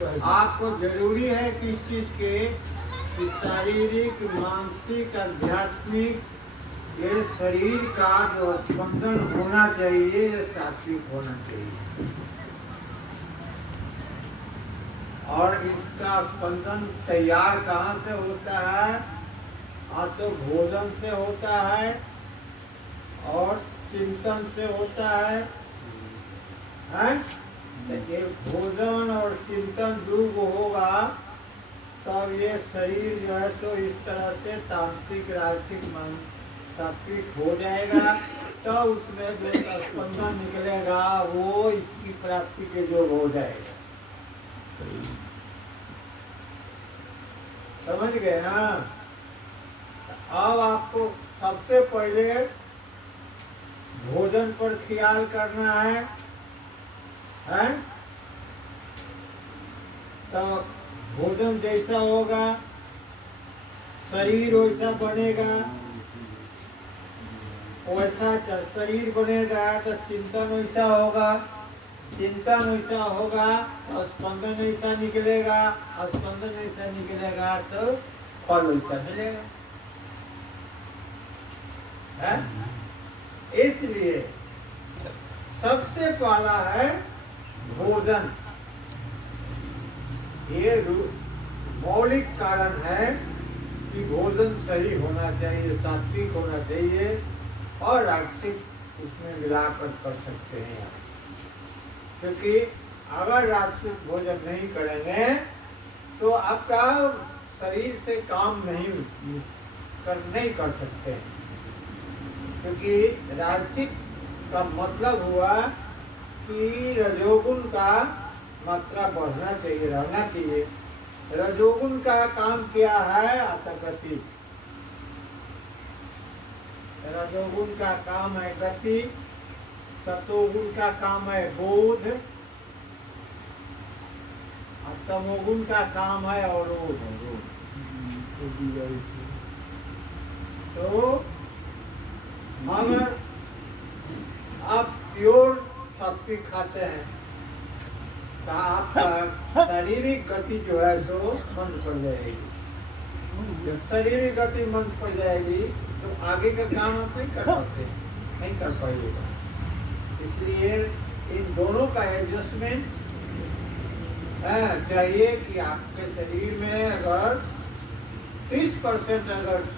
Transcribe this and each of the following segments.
आपको जरूरी है किस चीज के कि शारीरिक, मानसिक, आध्यात्मिक ये शरीर का जो स्पंदन होना चाहिए ये सात्विक होना चाहिए। और इसका स्पंदन तैयार कहाँ से होता है? तो भोजन से होता है और चिंतन से होता है? ये भोजन और चिंतन दूगो होगा तब ये शरीर जो है तो इस तरह से तामसिक, राजसिक, सात्विक हो जाएगा। तो उसमें जो स्पंदन निकलेगा वो इसकी प्राप्ति के योग हो जाएगा। समझ गए ना? अब आपको सबसे पहले भोजन पर ख्याल करना है? तो भोजन जैसा होगा शरीर वैसा बनेगा, वैसा शरीर बनेगा तो चिंतन वैसा होगा, चिंतन वैसा होगा तो स्पंदन ऐसा निकलेगा, और स्पंदन ऐसा निकलेगा तो फल वैसा मिलेगा। इसलिए सबसे पहला है भोजन। ये मौलिक कारण है कि भोजन सही होना चाहिए, सात्विक होना चाहिए और राजसिक उसमें मिलाकर कर सकते हैं आप। क्योंकि अगर राजसिक भोजन नहीं करेंगे तो आपका शरीर से काम नहीं कर सकते हैं। क्योंकि राजसिक का मतलब हुआ कि रजोगुण का मात्रा बढ़ना चाहिए, रहना चाहिए। रजोगुण का काम क्या है? असगति। रजोगुण का काम है गति, सतोगुण का काम है बोध, और तमोगुण का काम है अवरोध। तो अगर आप प्योर सात्विक खाते हैं तो आपका शारीरिक गति जो है सो मंद पड़ जाएगी। जब शारीरिक गति मंद पड़ जाएगी तो आगे का काम आप नहीं कर पाते, नहीं कर पाइएगा। इसलिए इन दोनों का एडजस्टमेंट चाहिए कि आपके शरीर में अगर 30% अगर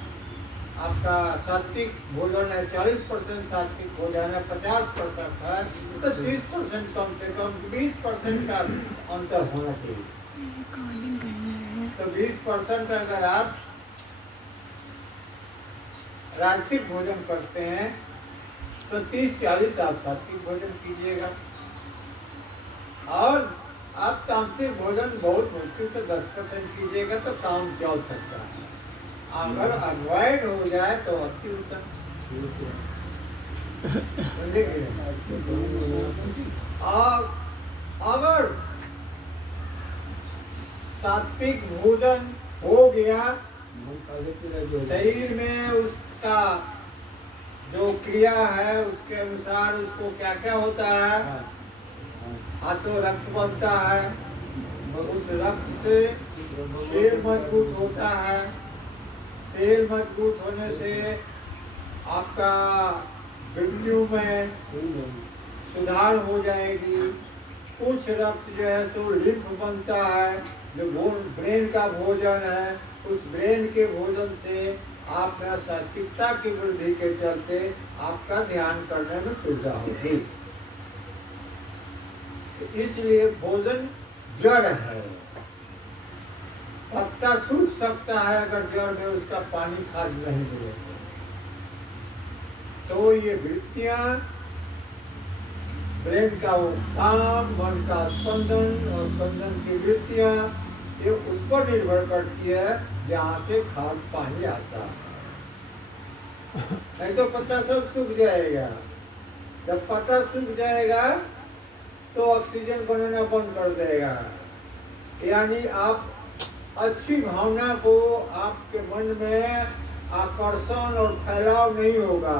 आपका सात्विक भोजन है, 40% सात्विक भोजन है, 50% है तो 30% कम से कम 20% का अंतर होना चाहिए। तो 20% अगर आप राजसिक भोजन करते हैं तो 30-40 आप सात्विक भोजन कीजिएगा। और आप तामसिक भोजन बहुत मुश्किल से 10% कीजिएगा तो काम चल सकता है। अगर अवॉइड हो जाए तो अति उत्तम। और अगर सात्विक भोजन हो गया, शरीर में उसका जो क्रिया है उसके अनुसार उसको क्या क्या होता है? तो रक्त बनता है, उस रक्त से शरीर मजबूत होता है। सेल मजबूत होने से आपका मृत्यु में सुधार हो जाएगी। कुछ रक्त जो है सो लिम्फ बनता है, जो ब्रेन का भोजन है, उस ब्रेन के भोजन से आप में सात्विकता की वृद्धि के चलते आपका ध्यान करने में सुविधा होगी। इसलिए भोजन जड़ है। पत्ता सूख सकता है अगर जड़ में उसका पानी खाद नहीं मिले तो ये वृत्तियां, ब्रेन का वो काम, मन का स्पंदन और स्पंदन की वृत्तियां ये उस पर निर्भर करती है जहाँ से खाद पानी आता है। नहीं तो पत्ता सब सूख जाएगा। जब पत्ता सूख जाएगा तो ऑक्सीजन बनाना बंद कर देगा। यानी आप अच्छी भावना को आपके मन में आकर्षण और फैलाव नहीं होगा।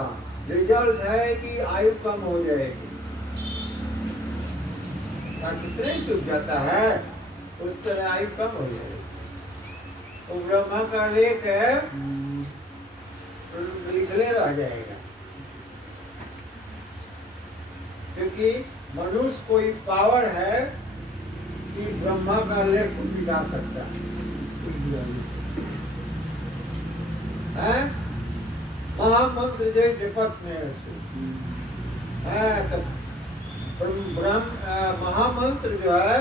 रिजल्ट है कि आयु कम हो जाएगी। नहीं सूख जाता है उस तरह आयु कम हो जाएगी। वो ब्रह्मा का लेख है, लिखले रह जाएगा, क्योंकि मनुष्य कोई पावर है कि ब्रह्मा का लेख को मिटा सकता है। महामंत्र जय जपत में है, तो महामंत्र जो है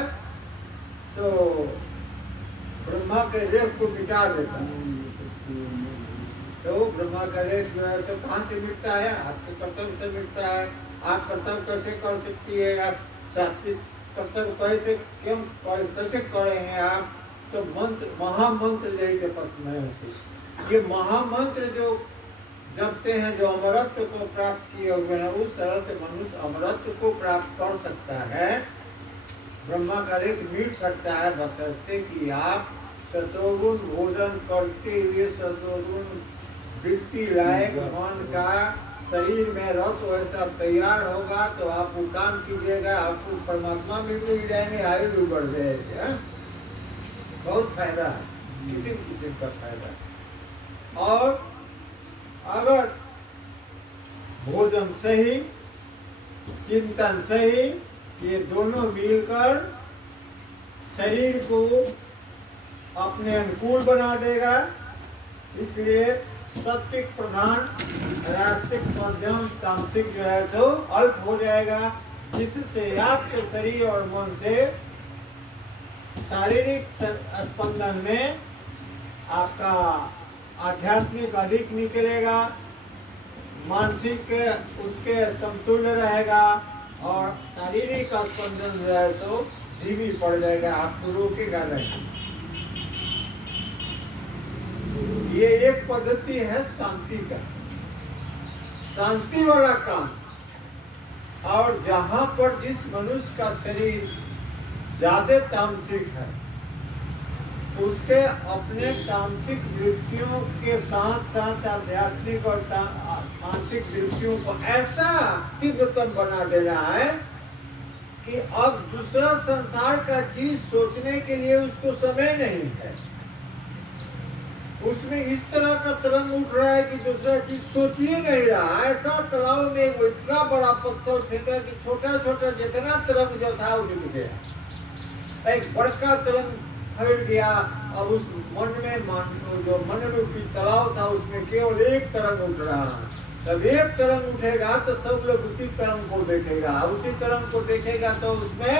सो ब्रह्मा के रेख को मिटा देता है। तो ब्रह्मा का रेख जो है सो कहाँ से मिटता है? आपके कर्तव्य से मिटता है। आप कर्तव्य कैसे कर सकती है? सात्विक कर्तव्य कैसे करे हैं आप? तो मंत्र, महामंत्र यही जपत में है। ये महामंत्र जो जपते हैं, जो अमरत्व को प्राप्त किए हुए हैं, उस तरह से मनुष्य अमरत्व को प्राप्त कर सकता है। ब्रह्मा का रेख मिट सकता है, बशर्ते कि आप सतोगुण भोजन करते हुए सतोगुण वृत्ति लायक मन का शरीर में रस वैसा तैयार होगा तो आप वो काम कीजिएगा, आपको परमात्मा भी मिल जाएंगे, आयु भी बढ़ जाएगी। बहुत फायदा है, किसी किसी का फायदा। और अगर भोजन सही, चिंतन सही, ये दोनों मिलकर शरीर को अपने अनुकूल बना देगा। इसलिए सात्विक प्रधान, राजसिक मध्यम, तामसिक जो है सो अल्प हो जाएगा, जिससे आपके शरीर और मन से शारीरिक स्पंदन में आपका आध्यात्मिक अधिक निकलेगा, मानसिक उसके समतुल्य रहेगा और शारीरिक स्पंदन जो है सो धीमी पड़ जाएगा, आपको रोकेगा नहीं। ये एक पद्धति है शांति का, शांति वाला काम। और जहां पर जिस मनुष्य का शरीर ज्यादा तामसिक है, उसके अपने तामसिक वृत्तियों के साथ साथ आध्यात्मिक और मानसिक वृत्तियों को ऐसा तीव्रतम बना देना है कि अब दूसरा संसार का चीज सोचने के लिए उसको समय नहीं है। उसमें इस तरह का तरंग उठ रहा है कि दूसरा चीज सोच ही नहीं रहा। ऐसा तालाब में वो इतना बड़ा पत्थर फेंका कि छोटा छोटा जितना तरंग जो था वो डूब गया। एक बड़का तरंग फैल गया और उस मन में जो मन रूपी तालाब था उसमें केवल एक तरंग उठ रहा है। जब एक तरंग उठेगा तो सब लोग उसी तरंग को देखेगा, उसी तरंग को देखेगा तो उसमें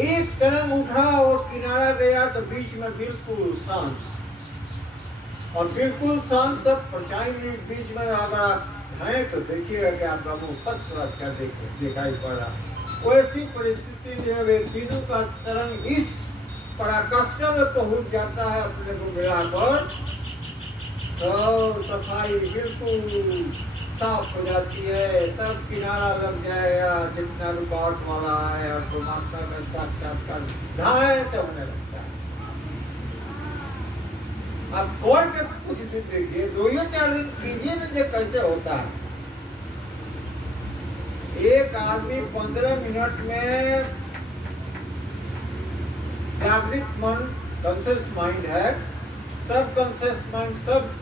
एक तरंग उठा और किनारा गया तो बीच में बिल्कुल शांत, और बिल्कुल शांत तब परछाई बीच में अगर आप हैं तो देखिएगा कि आपका मुंह फर्स्ट क्लास का दिखाई पड़ रहा। वैसी परिस्थिति में वे तीनों का तरंग इस पराकाष्ठा में पहुंच जाता है अपने को मिलाकर, तो सफाई बिल्कुल साफ हो जाती है, सब किनारा लग जाएगा जितना रुकावट वाला है, और परमात्मा का साक्षात्कार धाए से होने लगता है। अब खोल के कुछ दिन देखिए, 2 या 4 दिन कीजिए ना, जो कैसे होता है। एक आदमी 15 मिनट में जागृत मन, कॉन्शियस माइंड है, सब कॉन्शियस माइंड, सब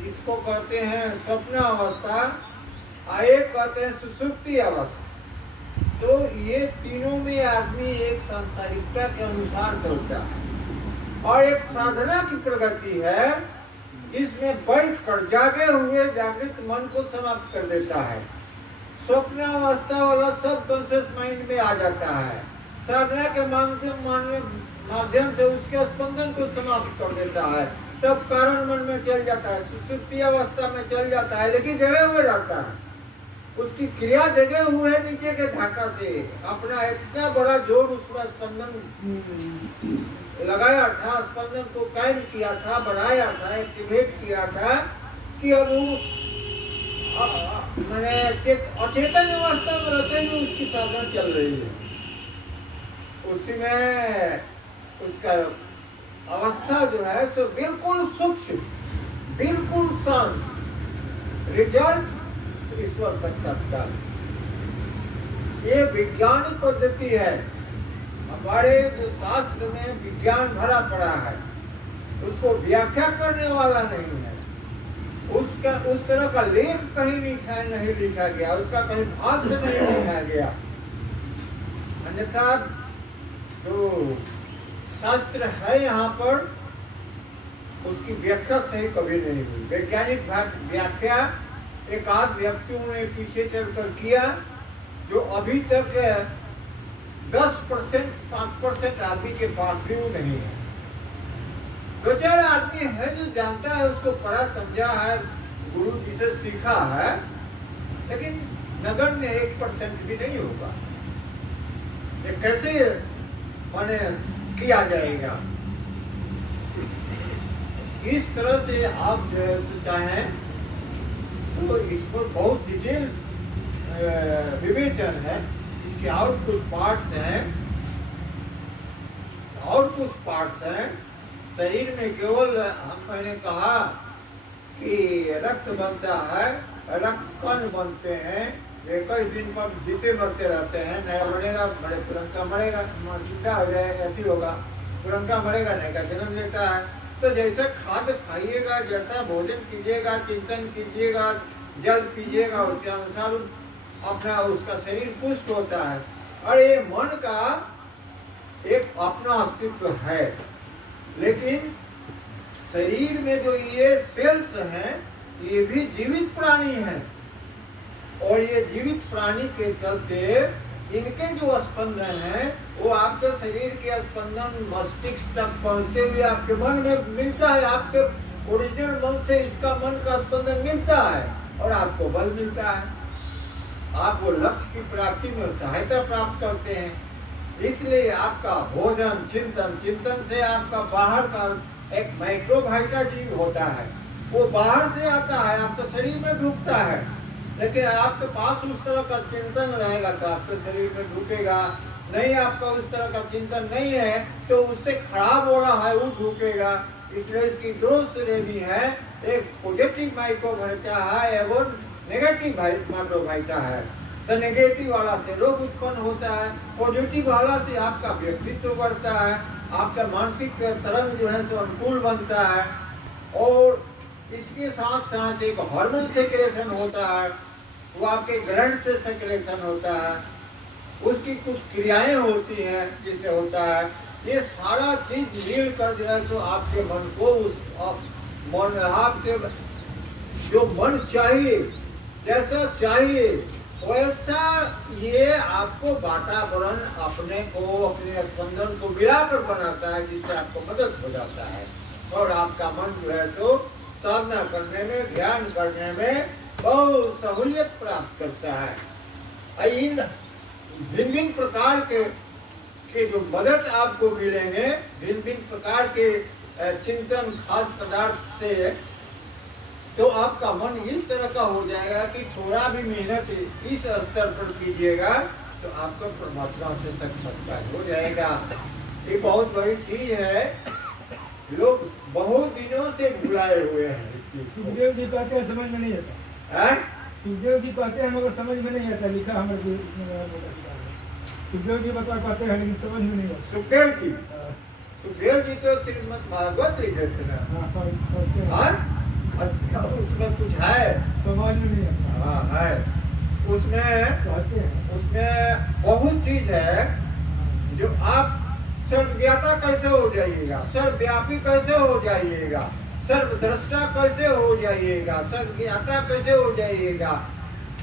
इसको कहते हैं स्वप्न अवस्था, एक कहते हैं सुषुप्ति अवस्था। तो ये तीनों में आदमी एक सांसारिकता के अनुसार चलता है, और एक साधना की प्रगति है जिसमें बैठकर जागे हुए जागृत मन को समाप्त कर देता है। स्वप्न अवस्था वाला सब कॉन्शियस माइंड में आ जाता है, साधना के माध्यम से उसके स्पंदन को समाप्त कर देता है, तब कारण मन में चल जाता है, सुषुप्ति अवस्था में चल जाता है, लेकिन जगह हुए रहता है। उसकी क्रिया जगह हुए है नीचे के धाका से, अपना इतना बड़ा जोर उसमें स्पंदन लगाया था, स्पंदन को कायम किया था, बढ़ाया था, एक्टिवेट किया था कि अब वो मैंने अचेतन अवस्था में रहते हुए उसकी साधना चल रही है। उसी में उसका अवस्था जो है सो बिल्कुल सूक्ष्म, बिल्कुल शांत, रिजल्ट ईश्वर साक्षात्कार। ये विज्ञानिक पद्धति है, हमारे जो शास्त्र में विज्ञान भरा पड़ा है उसको व्याख्या करने वाला नहीं है, उसका उस तरह का लेख कहीं नहीं लिखा गया, उसका कहीं भाष्य नहीं लिखा गया। अन्यथा जो शास्त्र है यहाँ पर उसकी व्याख्या सही कभी नहीं हुई। वैज्ञानिक व्याख्या एक आध व्यक्तियों ने पीछे चलकर किया, जो अभी तक 10% 5% आदमी के पास भी वो नहीं है। दो चार आदमी है जो जानता है, उसको पढ़ा समझा है, गुरु जी से सीखा है, लेकिन नगण्य 1% भी नहीं होगा। ये कैसे माने किया जाएगा? इस तरह से आप जो है चाहें तो इस पर बहुत डिटेल विवेचन है। इसके और कुछ पार्ट्स हैं, शरीर में केवल मैंने कहा कि रक्त बनता है, रक्त कण बनते हैं, वे कई दिन पर जीते मरते रहते हैं। नया बनेगा, बड़े तुरंत का मरेगा, जिंदा हो जाएगा, ऐसी होगा, तुरंत का मरेगा, नया का जन्म लेता है। तो जैसे खाद्य खाइएगा, जैसा भोजन कीजिएगा, चिंतन कीजिएगा, जल पीजिएगा, उसके अनुसार अपना उसका शरीर पुष्ट होता है। और ये मन का एक अपना अस्तित्व है, लेकिन शरीर में जो ये सेल्स हैं ये भी जीवित प्राणी हैं, और ये जीवित प्राणी के चलते इनके जो स्पंदन हैं वो आपके शरीर के स्पंदन मस्तिष्क तक पहुंचते हुए आपके मन में मिलता है। आपके ओरिजिनल मन से इसका मन का स्पंदन मिलता है और आपको बल मिलता है। आप वो लक्ष्य की प्राप्ति में सहायता प्राप्त करते हैं। इसलिए आपका भोजन चिंतन से आपका बाहर का एक माइक्रोबाइटा जीव होता है, वो बाहर से आता है, आपके शरीर में ढुकता है। लेकिन आपके पास उस तरह का चिंतन रहेगा तो आपके शरीर में ढुकेगा, नहीं आपका उस तरह का चिंतन नहीं है तो उससे खराब हो रहा है, वो ढुकेगा। इसलिए इसकी दो श्रेणी है, एक पॉजिटिव माइक्रोबाइटा है एवं नेगेटिव माइक्रोबाइटा है। तो नेगेटिव वाला से रोग उत्पन्न होता है, पॉजिटिव वाला से आपका व्यक्तित्व बढ़ता है, आपका मानसिक तरंग जो है सो अनुकूल बनता है। और इसके साथ साथ एक हार्मोन सेक्रेशन होता है, वो आपके ग्लैंड से सेक्रेशन होता है, उसकी कुछ क्रियाएं होती हैं जिससे होता है। ये सारा चीज मिलकर जो है सो आपके मन को आपके जो मन चाहिए, जैसा चाहिए वैसा ये आपको वातावरण अपने स्पंदन को मिलाकर बनाता है, जिससे आपको मदद हो जाता है और आपका मन जो है सो साधना करने में, ध्यान करने में बहुत सहूलियत प्राप्त करता है। इन भिन्न भिन्न प्रकार के जो मदद आपको मिलेंगे, भिन्न भिन्न प्रकार के चिंतन खाद्य पदार्थ से, तो आपका मन इस तरह का हो जाएगा कि थोड़ा भी मेहनत इस स्तर पर कीजिएगा तो आपका परमात्मा से साक्षात्कार हो जाएगा। ये बहुत बड़ी चीज है, लोग बहुत दिनों से भुलाए हुए हैं। सुखदेव जी कहते हैं समझ में नहीं आता है, सुखदेव जी कहते हैं मगर समझ में नहीं आता, लिखा हमारे सुखदेव जी कहते हैं लेकिन समझ में नहीं आता। सुखदेव जी तो श्रीमद् भागवत लिखे थे ना, अच्छा उसमें कुछ है समझ में नहीं आता। हाँ है, उसमें बहुत चीज है जो आप सर्वज्ञाता कैसे हो जाइएगा, सर्वव्यापी कैसे हो जाइएगा, सर्वद्रष्टा कैसे हो जाइएगा, सर्वज्ञाता कैसे हो जाइएगा,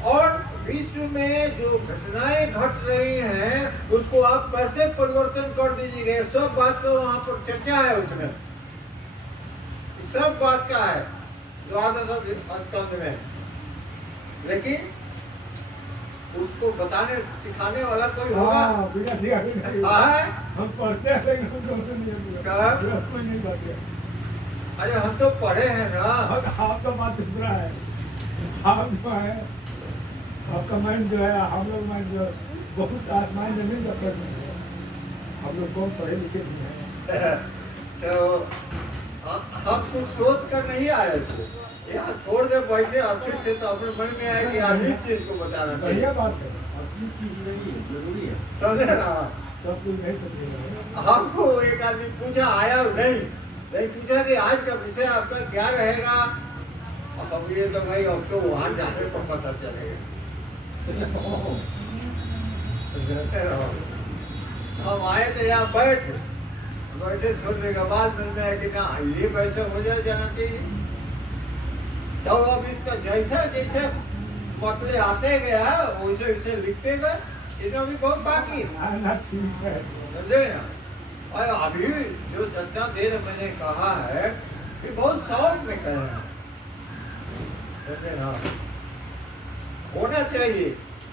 और विश्व में जो घटनाएं घट रही हैं उसको आप कैसे परिवर्तन कर दीजिएगा। सब बात तो वहाँ पर चर्चा है, उसमें सब बात का है द्वादश स्कंध में, लेकिन उसको बताने सिखाने वाला कोई होगा? हम पढ़ते हैं लेकिन समझ नहीं पाते। अरे हम तो पढ़े हैं ना। आपका बात दूसरा है, आप जो है आपका माइंड जो है, हम लोग माइंड जो बहुत आसमान जमीन का फर्क नहीं है, हम लोग बहुत पढ़े लिखे भी हैं। तो हम कुछ सोच कर नहीं आए थे, यहाँ छोड़ दे बैठे अस्थिर से, तो अपने मन में आया कि आप इस चीज को बताना बढ़िया बात है, असली चीज नहीं है, जरूरी है, समझे ना। सब कुछ नहीं समझेगा। हमको एक आदमी पूछा, आया नहीं पूछा कि आज का विषय आपका क्या रहेगा। अब ये तो भाई अब तो वहां जाने पर पता चलेगा। हम आए थे यहाँ बैठे छोड़ने के बाद मिलने है कि ना ये पैसे हो जाना चाहिए। तो अब इसका जैसा जैसे पतले आते गया वैसे वैसे लिखते गए, इसमें भी बहुत बाकी है, ठीक है। समझे ना। और अभी जो जितना देर मैंने कहा है कि बहुत शौक में कहे हैं, समझे ना। होना चाहिए,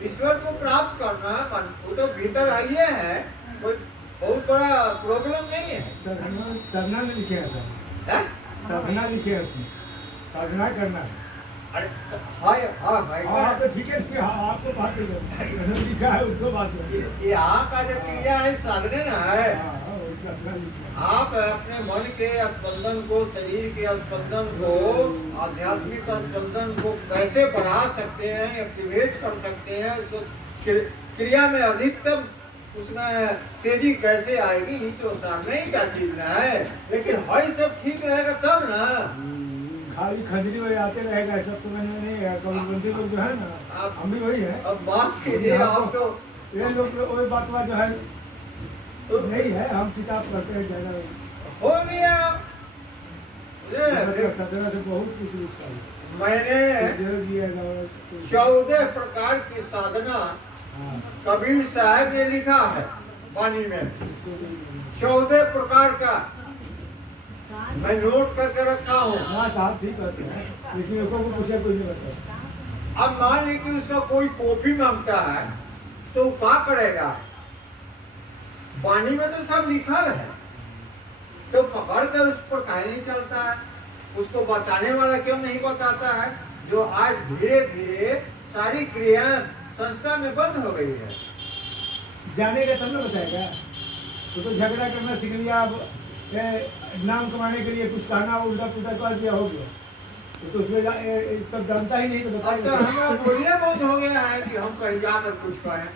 ईश्वर को प्राप्त करना मन वो तो भीतर आइए है, कोई बहुत बड़ा प्रॉब्लम नहीं है। साधना में लिखे हैं सर, साधना लिखे हैं उसमें, साधना करना है। अरे हाँ आप तो ठीक है, हाँ आपको बात नहीं लिखा है उसको बात नहीं। यहाँ का जो क्रिया है साधने ना है। साधना लिखा है। आप अपने मन के स्पंदन को, शरीर के स्पंदन को, आध्यात्मिक स्पंदन को कैसे बढ़ा सकते हैं, एक्टिवेट कर सकते हैं, क्रिया में अधिकतम उसमें तेजी कैसे आएगी, ये तो सामने ही का चीज ना है। लेकिन है सब ठीक रहेगा तब ना। खाली खजरी में आते रहेगा, सब समझ में नहीं है। कौनबंदी लोग जो है ना, हम भी वही है। अब बात कीजिए आप तो ये लोग वही बात जो है नहीं है। हम किताब पढ़ते हैं ज्यादा हो गया। सदरा से बहुत कुछ लिखता है मैंने 14 प्रकार की साधना कबीर साहब ने लिखा है वाणी में। 14 प्रकार का मैं नोट करके रखा हूँ। हाँ साहब ठीक करते हैं, लेकिन लोगों को पूछा कोई नहीं बताता। अब मान ली कि उसका कोई कॉपी मांगता है तो क्या करेगा? वाणी में तो सब लिखा है, तो पकड़ कर उस पर काहे नहीं चलता है? उसको बताने वाला क्यों नहीं बताता है? जो आज धीरे धीरे सारी क्रिया संस्था में बंद हो गई है। जानेगा तब ना बताएगा। तो झगड़ा करना सीख लिया, अब नाम कमाने के लिए कुछ कहना उल्टा पुल्टा कर दिया, हो गया। तो उसमें सब जानता ही नहीं तो बताएगा। अब तो हमारा बोलिए बंद हो गया है कि हम कहीं जाकर कुछ कहें।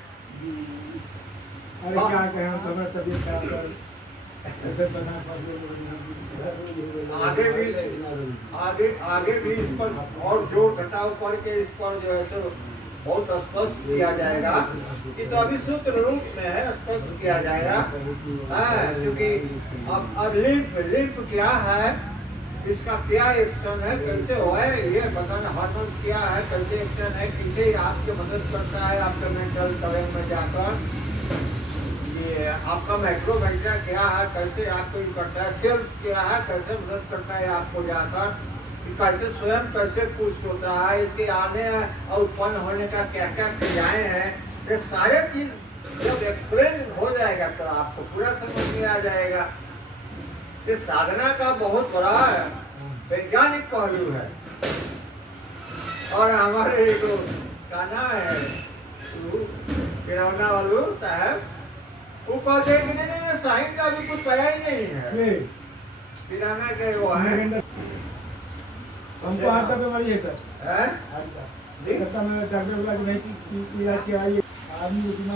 अरे क्या कहें, हम तो हमारा तबीयत खराब कर ऐसे बना आगे भी इस पर और जोर घटाव करके इस पर जो है सो बहुत स्पष्ट किया जाएगा कि तो अभी सूत्र रूप में है, स्पष्ट किया जाएगा। क्योंकि अब लिंप क्या है, इसका क्या एक्शन है, कैसे हो है, ये बताना। हार्मोन्स क्या है, कैसे एक्शन है, किसे आपके मदद करता है आपके मेंटल तरंग में जाकर। ये आपका माइक्रोमेंटा क्या है, कैसे आपको करता है। सेल्स क्या है, कैसे मदद करता है आपको जाकर। कैसे स्वयं कैसे पुष्ट होता है, इसके आने और उत्पन्न होने का क्या क्या क्रियाएं हैं, ये सारे चीज जब एक्सप्लेन हो जाएगा तो आपको पूरा समझ में आ जाएगा। ये साधना का बहुत बड़ा वैज्ञानिक पहलू है। और हमारे एक गाना है किरौना वालू साहब, वो कहते हैं कि नहीं साइन का भी कुछ पाया ही नहीं है। किराना के वो है। हमको हार्ट का बीमारी है सर, है हार्ट का। मैं डॉक्टर बोला कि नहीं इलाज किया, आदमी उतना